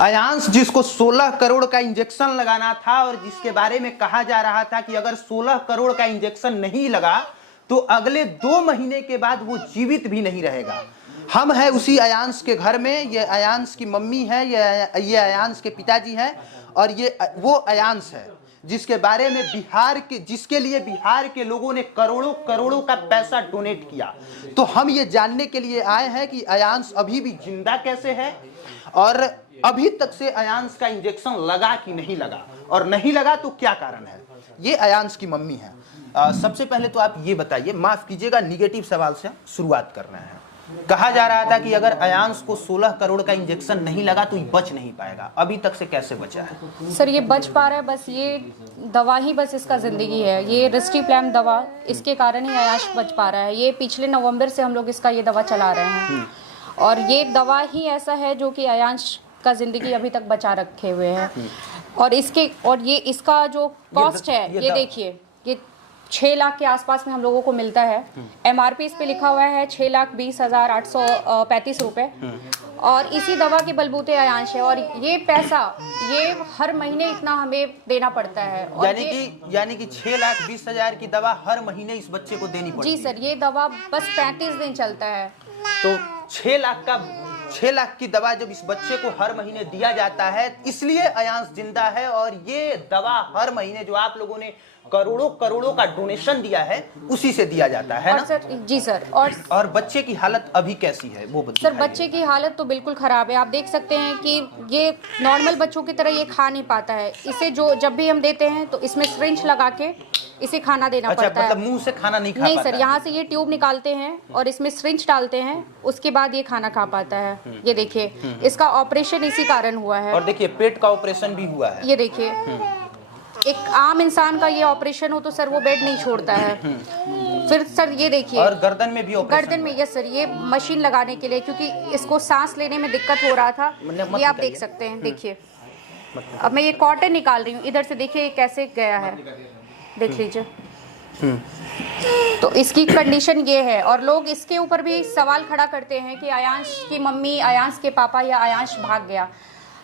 अयांश जिसको 16 करोड़ का इंजेक्शन लगाना था और जिसके बारे में कहा जा रहा था कि अगर 16 करोड़ का इंजेक्शन नहीं लगा तो अगले 2 महीने के बाद वो जीवित भी नहीं रहेगा। हम हैं उसी अयांश के घर में, ये अयांश की मम्मी है, ये अयांश के पिताजी हैं और ये वो अयांश है जिसके बारे में जिसके लिए बिहार के लोगों ने करोड़ों करोड़ों का पैसा डोनेट किया। तो हम ये जानने के लिए आए हैं कि अयांश अभी भी जिंदा कैसे है और अभी तक से अयांश का इंजेक्शन लगा कि नहीं लगा, और नहीं लगा तो क्या कारण है। ये अयांश की मम्मी है। सबसे पहले तो आप ये बताइए, माफ कीजिएगा निगेटिव सवाल से शुरुआत कर रहे हैं। कहा जा रहा था कि अगर अयांश को 16 करोड़ का इंजेक्शन नहीं लगा तो ये बच नहीं पाएगा, अभी तक से कैसे बचा है? सर ये बच पा रहा है, बस ये दवा ही बस इसका ज़िंदगी है। ये रिस्टीप्लैम दवा, इसके कारण ही अयांश बच पा रहा है। ये पिछले नवंबर से हम लोग इसका ये दवा चला रहे हैं और ये दवा ही ऐसा है जो कि अयांश का ज़िंदगी अभी तक बचा रखे हुए है। और ये इसका जो कॉस्ट है, ये देखिए, ये 6 लाख के आसपास में हम लोगों को मिलता है। MRP इस पे लिखा हुआ है 6,20,835 रुपये और इसी दवा के बलबूते अयांश है। और ये पैसा ये हर महीने इतना हमें देना पड़ता है। और यानी कि 6,20,000 की दवा हर महीने इस बच्चे को देनी पड़ती है। जी सर, ये दवा बस 35 दिन चलता है। तो 6 लाख की दवा जब इस बच्चे को हर महीने दिया जाता है, इसलिए अयांश जिंदा है। और ये दवा हर महीने जो आप लोगों ने करोड़ों करोड़ों का डोनेशन दिया है उसी से दिया जाता है ना? सर जी सर। और बच्चे की हालत अभी कैसी है वो बताइए। सर बच्चे की हालत तो बिल्कुल ख़राब है। आप देख सकते हैं कि ये नॉर्मल बच्चों की तरह ये खा नहीं पाता है। इसे जब भी हम देते हैं तो इसमें सिरिंज लगा के इसे खाना देना पड़ता है। मतलब मुंह से खाना नहीं खा पाता? नहीं सर, यहाँ से ये ट्यूब निकालते हैं और इसमें सिरिंज डालते हैं, उसके बाद ये खाना खा पाता है। ये देखिए, इसका ऑपरेशन इसी कारण हुआ है। और देखिए पेट का ऑपरेशन भी हुआ है। ये देखिए, एक आम इंसान का ये ऑपरेशन हो तो सर वो बेड नहीं छोड़ता है। फिर सर ये देखिए, और गर्दन में भी ऑपरेशन, गर्दन में, यस सर, ये मशीन लगाने के लिए, क्योंकि इसको सांस लेने में दिक्कत हो रहा था। ये आप देख सकते हैं, देखिए अब मैं ये कॉटन निकाल रही हूँ, इधर से देखिए कैसे गया है, देख लीजिए। तो इसकी कंडीशन ये है। और लोग इसके ऊपर भी सवाल खड़ा करते हैं कि अयांश की मम्मी, अयांश के पापा या अयांश भाग गया।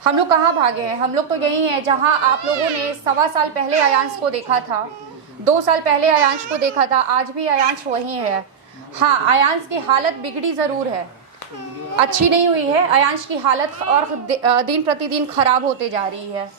हम लोग कहाँ भागे हैं? हम लोग तो यही हैं जहाँ आप लोगों ने 1.25 साल पहले अयांश को देखा था, 2 साल पहले अयांश को देखा था, आज भी अयांश वही है। हाँ, अयांश की हालत बिगड़ी ज़रूर है, अच्छी नहीं हुई है। अयांश की हालत और दिन प्रतिदिन खराब होते जा रही है।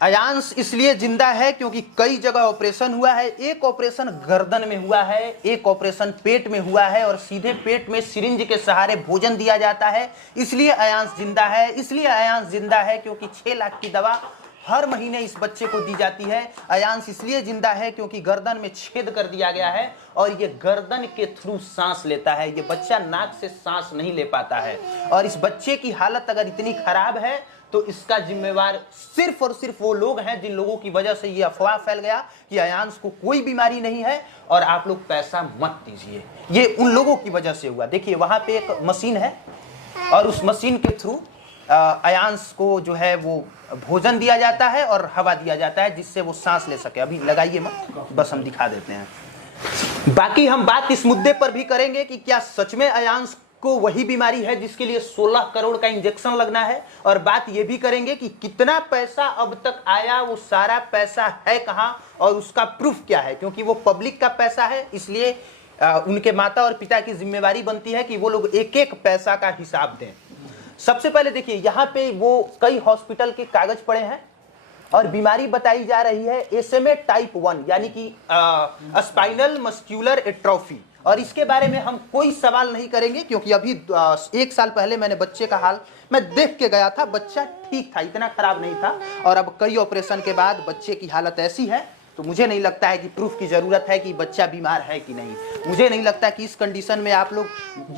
अयांश इसलिए जिंदा है क्योंकि कई जगह ऑपरेशन हुआ है। एक ऑपरेशन गर्दन में हुआ है, एक ऑपरेशन पेट में हुआ है और सीधे पेट में सिरिंज के सहारे भोजन दिया जाता है, इसलिए अयांश जिंदा है। इसलिए अयांश जिंदा है क्योंकि 6 लाख की दवा हर महीने इस बच्चे को दी जाती है। अयांश इसलिए जिंदा है क्योंकि गर्दन में छेद कर दिया गया है और ये गर्दन के थ्रू सांस लेता है। ये बच्चा नाक से सांस नहीं ले पाता है। और इस बच्चे की हालत अगर इतनी खराब है तो इसका जिम्मेवार सिर्फ और सिर्फ वो लोग हैं जिन लोगों की वजह से ये अफवाह फैल गया कि अयांश को कोई बीमारी नहीं है और आप लोग पैसा मत दीजिए। ये उन लोगों की वजह से हुआ। देखिए वहां पे एक मशीन है और उस मशीन के थ्रू अयांश को जो है वो भोजन दिया जाता है और हवा दिया जाता है जिससे वो सांस ले सके। अभी लगाइए मत, बस हम दिखा देते हैं। बाकी हम बात इस मुद्दे पर भी करेंगे कि क्या सच में अयांश को वही बीमारी है जिसके लिए 16 करोड़ का इंजेक्शन लगना है, और बात ये भी करेंगे कि कितना पैसा अब तक आया, वो सारा पैसा है कहां और उसका प्रूफ क्या है। क्योंकि वो पब्लिक का पैसा है, इसलिए उनके माता और पिता की जिम्मेवारी बनती है कि वो लोग एक एक पैसा का हिसाब दें। सबसे पहले देखिए, यहाँ पे वो कई हॉस्पिटल के कागज पड़े हैं और बीमारी बताई जा रही है SMA टाइप 1 यानी कि स्पाइनल मस्क्यूलर एट्रोफी। और इसके बारे में हम कोई सवाल नहीं करेंगे क्योंकि अभी 1 साल पहले मैंने बच्चे का हाल मैं देख के गया था। बच्चा ठीक था, इतना खराब नहीं था। और अब कई ऑपरेशन के बाद बच्चे की हालत ऐसी है तो मुझे नहीं लगता है कि प्रूफ की जरूरत है कि बच्चा बीमार है कि नहीं। मुझे नहीं लगता कि इस कंडीशन में आप लोग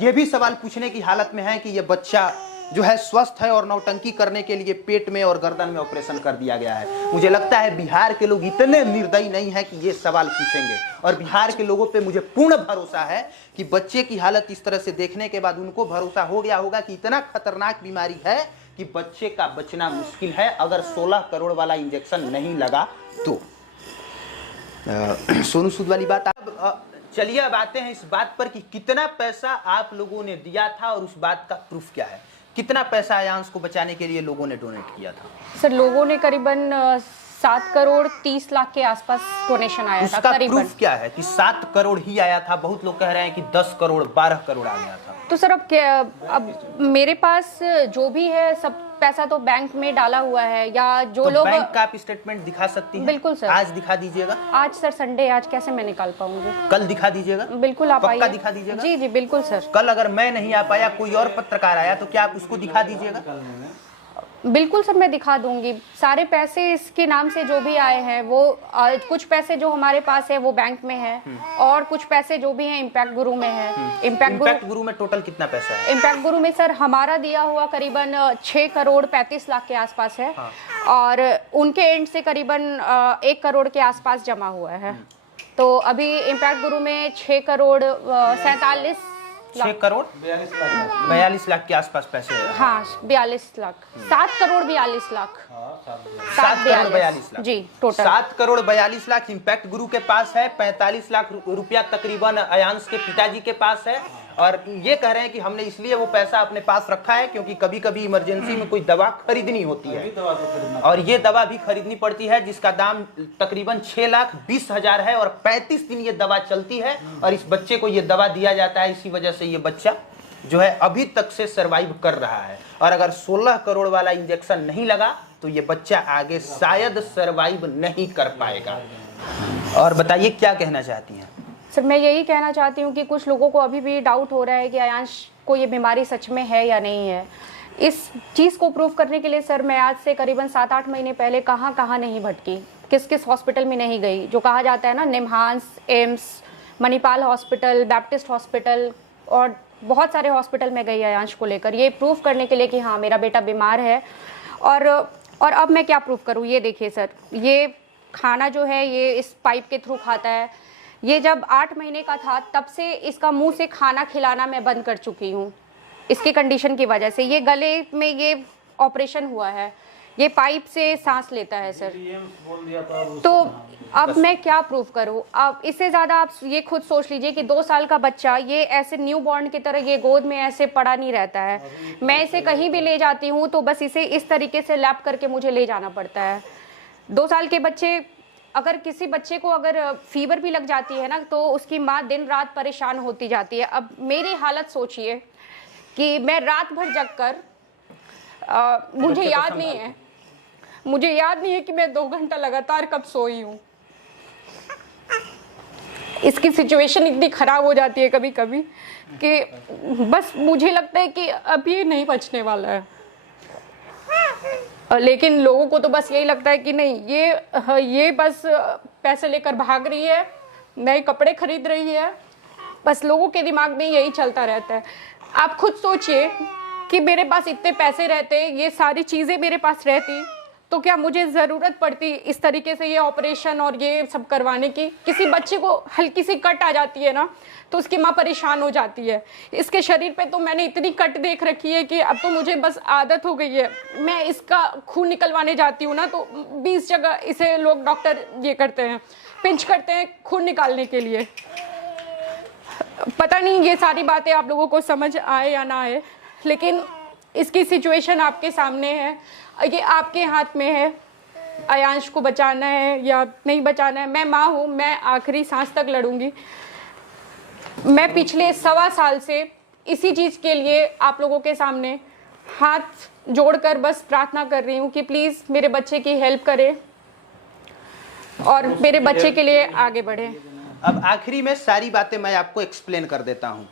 ये भी सवाल पूछने की हालत में है कि ये बच्चा जो है स्वस्थ है और नौटंकी करने के लिए पेट में और गर्दन में ऑपरेशन कर दिया गया है। मुझे लगता है बिहार के लोग इतने निर्दयी नहीं है कि ये सवाल पूछेंगे। और बिहार के लोगों पे मुझे पूर्ण भरोसा है कि बच्चे की हालत इस तरह से देखने के बाद उनको भरोसा हो गया होगा कि इतना खतरनाक बीमारी है कि बच्चे का बचना मुश्किल है अगर 16 करोड़ वाला इंजेक्शन नहीं लगा तो। सोनू सूद वाली बात। चलिए अब आते हैं इस बात पर कि कितना पैसा आप लोगों ने दिया था और उस बात का प्रूफ क्या है। कितना पैसा आयांश को बचाने के लिए लोगों ने डोनेट किया था? सर लोगों ने करीबन 7 करोड़ 30 लाख के आसपास डोनेशन आया था उसका करीबन। प्रूफ क्या है कि 7 करोड़ ही आया था? बहुत लोग कह रहे हैं कि 10 करोड़ 12 करोड़ आ गया था। तो सर अब मेरे पास जो भी है सब पैसा तो बैंक में डाला हुआ है, या जो तो लोग बैंक का आप स्टेटमेंट दिखा सकती हैं? बिल्कुल सर। आज दिखा दीजिएगा। आज सर संडे, आज कैसे मैं निकाल पाऊंगी? कल दिखा दीजिएगा। बिल्कुल आप आइए। पक्का दिखा दीजिएगा? जी जी बिल्कुल सर। कल अगर मैं नहीं आ पाया, कोई और पत्रकार आया, तो क्या आप उसको दिखा दीजिएगा? बिल्कुल सर मैं दिखा दूंगी। सारे पैसे इसके नाम से जो भी आए हैं वो कुछ पैसे जो हमारे पास है वो बैंक में है, और कुछ पैसे जो भी हैं इम्पैक्ट गुरु में है। इम्पैक्ट गुरु में टोटल कितना पैसा है? इम्पैक्ट गुरु में सर हमारा दिया हुआ करीबन 6 करोड़ 35 लाख के आसपास है। हाँ। और उनके एंड से करीबन 1 करोड़ के आसपास जमा हुआ है। तो अभी इम्पैक्ट गुरु में 6 करोड़ 47 6 करोड़ 42 लाख के आसपास पैसे है। हाँ 42 लाख 7 करोड़ 42 लाख 7 करोड़ 42 लाख जी टोटल 7 करोड़ 42 लाख इम्पैक्ट गुरु के पास है। 45 लाख रुपया तकरीबन आयांश के पिताजी के पास है। और ये कह रहे हैं कि हमने इसलिए वो पैसा अपने पास रखा है क्योंकि कभी कभी इमरजेंसी में कोई दवा खरीदनी होती है, और ये दवा भी खरीदनी पड़ती है जिसका दाम तकरीबन 6,20,000 है, और 35 दिन ये दवा चलती है, और इस बच्चे को ये दवा दिया जाता है। इसी वजह से ये बच्चा जो है अभी तक से सरवाइव कर रहा है। और अगर 16 करोड़ वाला इंजेक्शन नहीं लगा तो ये बच्चा आगे शायद सरवाइव नहीं कर पाएगा। और बताइए क्या कहना चाहती हैं? सर मैं यही कहना चाहती हूँ कि कुछ लोगों को अभी भी डाउट हो रहा है कि आयांश को ये बीमारी सच में है या नहीं है। इस चीज़ को प्रूव करने के लिए सर मैं आज से करीबन 7-8 महीने पहले कहाँ नहीं भटकी, किस किस हॉस्पिटल में नहीं गई, जो कहा जाता है ना NIMHANS, AIIMS, Manipal hospital, Baptist hospital, और बहुत सारे हॉस्पिटल में गई आयांश को लेकर, ये प्रूव करने के लिए कि हाँ मेरा बेटा बीमार है। और अब मैं क्या प्रूव करूँ? ये देखिए सर, ये खाना जो है ये इस पाइप के थ्रू खाता है। ये जब 8 महीने का था तब से इसका मुंह से खाना खिलाना मैं बंद कर चुकी हूँ इसकी कंडीशन की वजह से। ये गले में ये ऑपरेशन हुआ है, ये पाइप से सांस लेता है सर। तो अब मैं क्या प्रूव करूँ? अब इससे ज़्यादा आप ये खुद सोच लीजिए कि 2 साल का बच्चा ये ऐसे न्यू बॉर्न की तरह ये गोद में ऐसे पड़ा नहीं रहता है। मैं इसे कहीं भी ले जाती हूँ तो बस इसे इस तरीके से लैप करके मुझे ले जाना पड़ता है। 2 साल के बच्चे, अगर किसी बच्चे को अगर फीवर भी लग जाती है ना तो उसकी माँ दिन रात परेशान होती जाती है। अब मेरी हालत सोचिए कि मैं रात भर जग कर मुझे याद नहीं है कि मैं 2 घंटा लगातार कब सोई हूँ। इसकी सिचुएशन इतनी खराब हो जाती है कभी कभी कि बस मुझे लगता है कि अब ये नहीं बचने वाला है। लेकिन लोगों को तो बस यही लगता है कि नहीं ये बस पैसे लेकर भाग रही है, नए कपड़े खरीद रही है, बस लोगों के दिमाग में यही चलता रहता है। आप खुद सोचिए कि मेरे पास इतने पैसे रहते, ये सारी चीज़ें मेरे पास रहती, तो क्या मुझे ज़रूरत पड़ती इस तरीके से ये ऑपरेशन और ये सब करवाने की? किसी बच्चे को हल्की सी कट आ जाती है ना तो उसकी माँ परेशान हो जाती है। इसके शरीर पे तो मैंने इतनी कट देख रखी है कि अब तो मुझे बस आदत हो गई है। मैं इसका खून निकलवाने जाती हूँ ना तो 20 जगह इसे लोग डॉक्टर ये करते हैं, पिंच करते हैं खून निकालने के लिए। पता नहीं ये सारी बातें आप लोगों को समझ आए या ना आए, लेकिन इसकी सिचुएशन आपके सामने है, ये आपके हाथ में है। आयांश को बचाना है या नहीं बचाना है। मैं माँ हूँ, मैं आखिरी सांस तक लड़ूंगी। मैं पिछले 1.25 साल से इसी चीज़ के लिए आप लोगों के सामने हाथ जोड़कर बस प्रार्थना कर रही हूँ कि प्लीज़ मेरे बच्चे की हेल्प करें और मेरे बच्चे के लिए आगे बढ़े। अब आखिरी में सारी बातें मैं आपको एक्सप्लेन कर देता हूँ।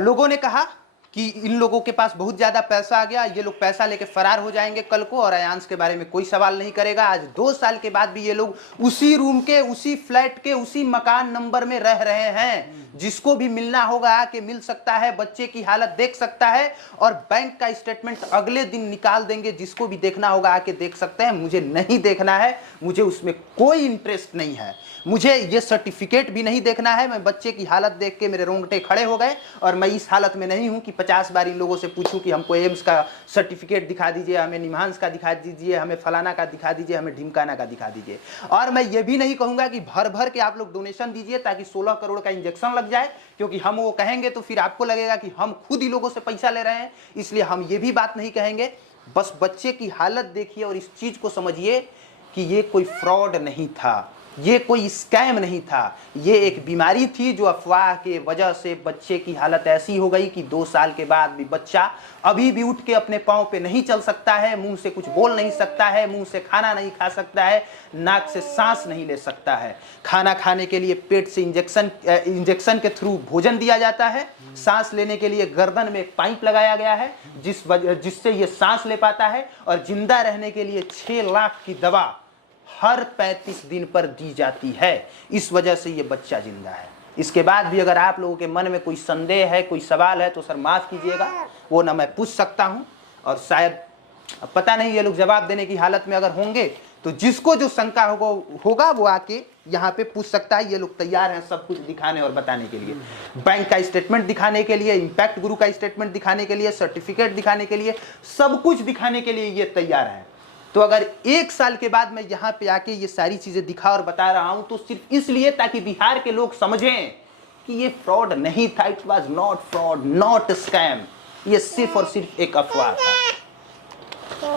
लोगों ने कहा कि इन लोगों के पास बहुत ज़्यादा पैसा आ गया, ये लोग पैसा लेके फरार हो जाएंगे कल को और आयांश के बारे में कोई सवाल नहीं करेगा। आज 2 साल के बाद भी ये लोग उसी रूम के, उसी फ्लैट के, उसी मकान नंबर में रह रहे हैं। जिसको भी मिलना होगा आके मिल सकता है, बच्चे की हालत देख सकता है और बैंक का स्टेटमेंट अगले दिन निकाल देंगे। जिसको भी देखना होगा आके देख सकते हैं। मुझे नहीं देखना है, मुझे उसमें कोई इंटरेस्ट नहीं है, मुझे ये सर्टिफिकेट भी नहीं देखना है। मैं बच्चे की हालत देख के मेरे रोंगटे खड़े हो गए और मैं इस हालत में नहीं हूं कि 50 बार इन लोगों से पूछूं कि हमको एम्स का सर्टिफिकेट दिखा दीजिए, हमें निम्हांस का दिखा दीजिए, हमें फलाना का दिखा दीजिए, हमें ढिमकाना का दिखा दीजिए। और मैं ये भी नहीं कहूंगा कि भर भर के आप लोग डोनेशन दीजिए ताकि 16 करोड़ का इंजेक्शन लग लग जाए, क्योंकि हम वो कहेंगे तो फिर आपको लगेगा कि हम खुद ही लोगों से पैसा ले रहे हैं, इसलिए हम ये भी बात नहीं कहेंगे। बस बच्चे की हालत देखिए और इस चीज को समझिए कि ये कोई फ्रॉड नहीं था, ये कोई स्कैम नहीं था, ये एक बीमारी थी जो अफवाह के वजह से बच्चे की हालत ऐसी हो गई कि 2 साल के बाद भी बच्चा अभी भी उठ के अपने पांव पे नहीं चल सकता है, मुंह से कुछ बोल नहीं सकता है, मुंह से खाना नहीं खा सकता है, नाक से सांस नहीं ले सकता है। खाना खाने के लिए पेट से इंजेक्शन के थ्रू भोजन दिया जाता है, सांस लेने के लिए गर्दन में एक पाइप लगाया गया है जिससे ये सांस ले पाता है, और जिंदा रहने के लिए 6 लाख की दवा हर 35 दिन पर दी जाती है। इस वजह से ये बच्चा जिंदा है। इसके बाद भी अगर आप लोगों के मन में कोई संदेह है, कोई सवाल है, तो सर माफ कीजिएगा, वो ना मैं पूछ सकता हूं, और शायद पता नहीं ये लोग जवाब देने की हालत में अगर होंगे तो जिसको जो शंका होगा वो आके यहाँ पे पूछ सकता है। ये लोग तैयार हैं सब कुछ दिखाने और बताने के लिए, बैंक का स्टेटमेंट दिखाने के लिए, इंपैक्ट गुरु का स्टेटमेंट दिखाने के लिए, सर्टिफिकेट दिखाने के लिए, सब कुछ दिखाने के लिए ये तैयार है। तो अगर 1 साल के बाद मैं यहाँ पे आके ये सारी चीजें दिखा और बता रहा हूं तो सिर्फ इसलिए ताकि बिहार के लोग समझें कि ये फ्रॉड नहीं था, it was not fraud, not scam, ये सिर्फ और सिर्फ एक अफवाह था।